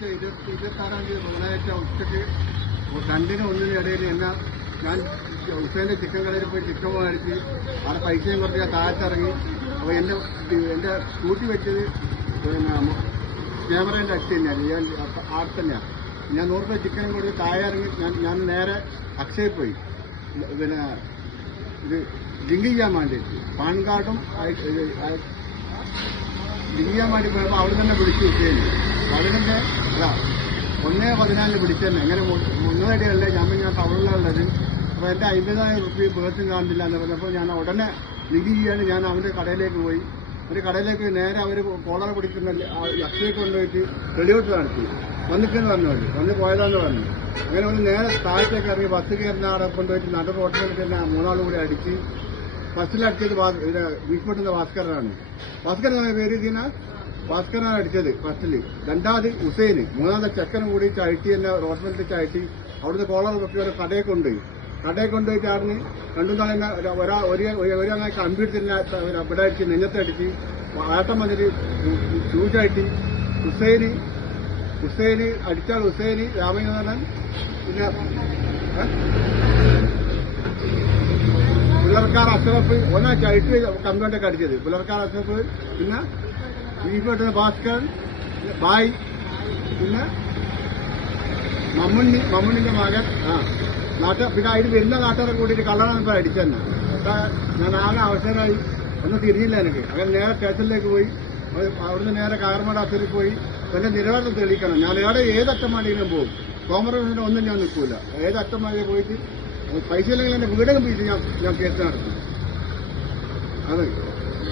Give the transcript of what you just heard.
26-ാം തീയതി ബുധനാഴ്ച ഉച്ചയ്ക്ക് 2-1 ഇടയിൽ ഞാൻ ഹുസൈൻ്റെ ചിക്കൻ കടയിൽ പോയി ചിക്കൻ മേടിച്ച് അവിടെ പൈസയും കൊടുത്ത് ഞാൻ താഴത്തിറങ്ങി. അപ്പോൾ എൻ്റെ കൂട്ടി വെച്ചത് പിന്നെ ക്യാമറേൻ്റെ അച്ഛൻ തന്നെയാണ്, ഞാൻ ആടെ തന്നെയാണ്. ഞാൻ 100 രൂപ ചിക്കനും കൊടുത്ത് താഴെ ഇറങ്ങി ഞാൻ നേരെ അക്ഷയയിൽ പോയി. പിന്നെ ഇത് ലിങ്ക് ചെയ്യാൻ വേണ്ടിയിട്ട് പാൻ കാർഡും ലിങ്ക് ചെയ്യാൻ വേണ്ടി പോയപ്പോൾ അവിടെ തന്നെ വിളിച്ചു ഹുസൈന്. അവിടെ അല്ല 1-14 വിളിച്ചെന്നെ. എങ്ങനെ 3 അടിയല്ലേ ഞാൻ ടൗണിലുള്ളത്. അപ്പോൾ എൻ്റെ 50,000 റുപ്യ പേഴ്സും കാണുന്നില്ല എന്ന് പറഞ്ഞപ്പോൾ ഞാൻ ഉടനെ ലിങ്ക് ചെയ്യാൻ ഞാൻ അവൻ്റെ കടയിലേക്ക് പോയി. ഒരു കടയിലേക്ക് നേരെ അവർ കോളർ പിടിക്കുന്ന അക്ഷയെ കൊണ്ടുപോയിട്ട് തെളിവെട്ട് നടത്തി. വന്നിട്ടെന്ന് പറഞ്ഞു, വന്ന് പോയതാന്ന് പറഞ്ഞു. അങ്ങനെ ഒന്ന് നേരെ താഴത്തേക്ക് ഇറങ്ങി ബസ് കയറുന്ന അവിടെ കൊണ്ടുപോയിട്ട് നട റോട്ടിൽ തന്നെ 3 ആൾ കൂടി അടിച്ച്. ഫസ്റ്റിലടിച്ചത് വീഴ്ചപ്പെട്ടുന്ന ഭാസ്കരനാണ്. ഭാസ്കരൻ പേര് ഇതിനാ ഭാസ്കരനാണ് അടിച്ചത് ഫസ്റ്റിൽ. രണ്ടാമത് ഹുസൈന്, മൂന്നാമത്തെ ചെക്കനും കൂടി ചവിട്ടി തന്നെ റോഡ്മെന്റിൽ ചവിട്ടി. അവിടുന്ന് കോളർ വെക്കി ഒരു കടയെ കൊണ്ടുപോയിട്ട് ആടിന് 2 നാളെ ഒരാളെ കമ്പ്യൂട്ടറിന് ഇവിടെ അടിച്ച് നെഞ്ഞത്തടിച്ച് ആട്ടം വന്നിട്ട് ഷൂസായിട്ട് ഹുസൈന് അടിച്ചാൽ ഹുസൈന് രാമചന്ദ്രൻ. പിന്നെ പുലർക്കാർ അഷ്റഫ് ഒന്നാ ചവിട്ടി കമ്പ്യൂട്ടറൊക്കെ അടിച്ചത്. പുലർക്കാർ അഷ്റഫ്, പിന്നെ വീട്ടിൽ ഭാസ്കരൻ, ബായ്, പിന്നെ മമ്മൂണിന്റെ മകൻ. പിന്നെ അതിന് വരുന്ന നാട്ടുകാരെ കൂട്ടിയിട്ട് കള്ളനാണ് ഇപ്പോൾ അടിച്ചെന്നെ. ഞാൻ ആകെ അവസരമായി ഒന്നും തിരിഞ്ഞില്ല എനിക്ക്. അങ്ങനെ നേരെ സ്റ്റേഷനിലേക്ക് പോയി. അവിടുന്ന് നേരെ കാർമേട് അസലിൽ പോയി. പിന്നെ നിലവാരം തെളിയിക്കണം. ഞാൻ ഏതറ്റം വേണ്ടിയും പോകും. കോമറേഷൻ്റെ ഒന്നും ഞാൻ നിൽക്കൂല. ഏതറ്റം വേണ്ടി പോയിട്ട് പൈസ ഇല്ലെങ്കിൽ എൻ്റെ വീടകം പിടിച്ച് ഞാൻ കേസ് നടത്തും. അത്